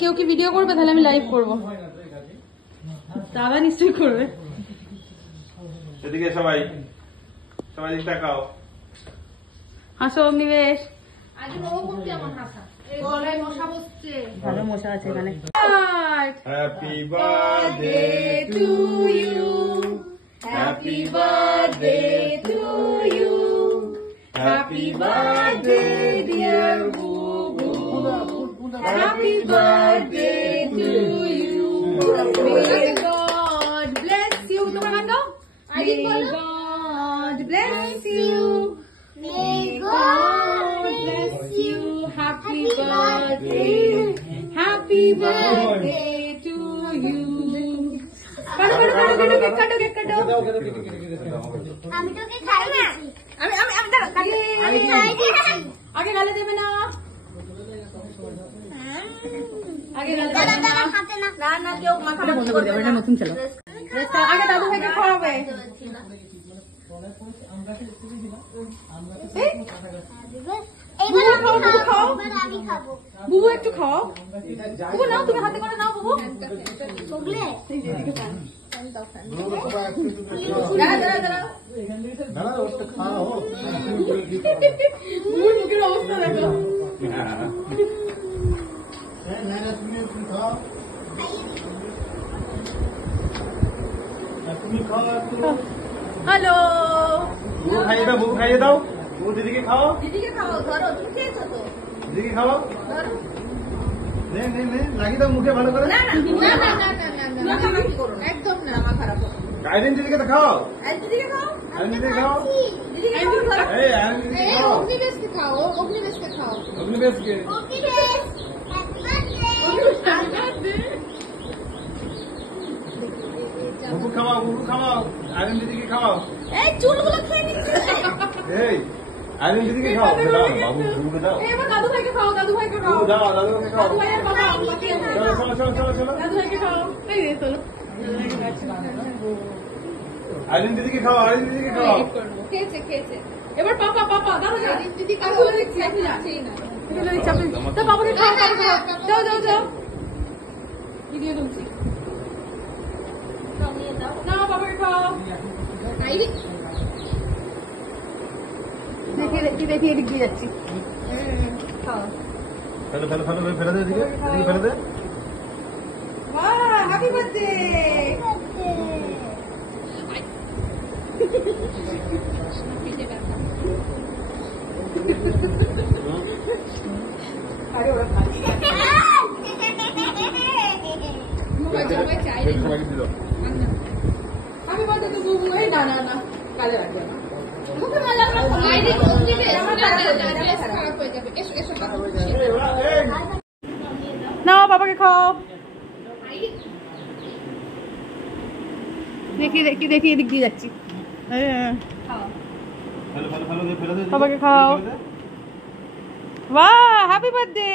কেউ কি ভিডিও করবে? তাহলে আমি লাইভ করবো। দাদা নিশ্চয়ই করবে। এদিকে সবাই সবাই তাকাও। হাসো অগ্নিবেশ। ভালো মশা আছে এখানে। Happy birthday to you, happy birthday to you, happy birthday dear Bubu, happy birthday to you. May God bless you. তোমার গান গাও। May God bless you. May God bless you. Happy birthday. Happy birthday to you. কাটো কাটো কাটো কাটো cake কাটো cake কাটো। আমি তোকে খাই না। আমি দাঁড়া আমি খাই দিচ্ছি। আগে গালে দেবে না। আগে গালে দেবে না। হাতে না। না না কেউ মাথা বন্ধ করে দেবে। এটা নতুন ছিল। আগে দাদু ভাইকে খাওয়াবে। আমি খাবো। বুবু একটু খাও। বুবু নাও, তুমি হাতে করে নাও বুবু। বগলে বুবুর মুখের অবস্থা দেখো। হ্যালো বুবু খাইয়ে দাও, বুবু খাইয়ে দাও। বুবু দিদিকে খাও, দিদিকে খাও। ধরো, তুমি খেয়েছো তো। দিদিকে খাও। নে নে নে, লাগিয়ে দাও মুখে ভালো করে। না না না না না না না, মাখামাখি করো না, একদম না, মাখা খারাপ হবে। আইরিন দিদিকে তো খাও, আর দিদিকে খাও। আইরিন দিদিকে খাও। দিদিকে খাও। এই আইরিন দিদিকে এই খাও। অগ্নিবেশকে খাও, অগ্নিবেশকে খাও। অগ্নিবেশকে। ওকে বেশ। Happy birthday. বুবু খাওয়াও, বুবু খাওয়াও। আইরিন দিদিকে খাওয়াও। এই চুলগুলো খেয়ে নিচ্ছে। এই আইরিন দিদিকে খাও। দাও বাবু, বুবুকে দাও। এবার দাদু ভাইকে খাও, দাদু ভাইকে খাও। বুবু দাও, দাদুকে খাও। দাদু ভাইয়ের বাবা বাকি আছে। চলো চলো চলো চলো চলো। দাদু ভাইকে খাও। এই রে চলো। আইরিন দিদিকে খাও, আইরিন দিদিকে খাও। খেয়েছে খেয়েছে। এবার পাপা পাপা দাদু দিদি কাছে দিচ্ছি আপনি যাচ্ছেই না। তুলে দিচ্ছি আপনি। তো পাপাকে খাও, পাপাকে খাও। যাও যাও যাও। ভিডিও তুলছি। না পাপাকে খাও। দেখি দেখি এদিক দিয়ে যাচ্ছি। খাও। ফেলে ফেলে ফেলে ফেলে দে এদিকে, এদিকে ফেলে দে। বাহ হ্যাপি বার্থডে। আরে ওরা খাচ্ছে। হ্যাপি বার্থডে টু বুবু। এই না না না, কালে রাখবে না। মুখে মালা লাগলো। আইডি কোন দিবে? আমার খারাপ হয়ে যাবে। এসো এসো। নাও বাবাকে খাও। দেখি দেখি দেখি এদিক দিয়ে যাচ্ছি। ফেলে ফেলে ফেলে দে, ফেলে দে। বাবাকে খাও। বাহ হ্যাপি বার্থডে।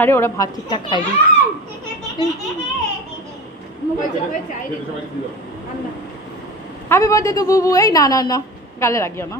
আরে ওরা ভাত ঠিকঠাক খায়নি। হ্যাপি বার্থডে টু বুবু। এই না না না, গালে লাগিও না।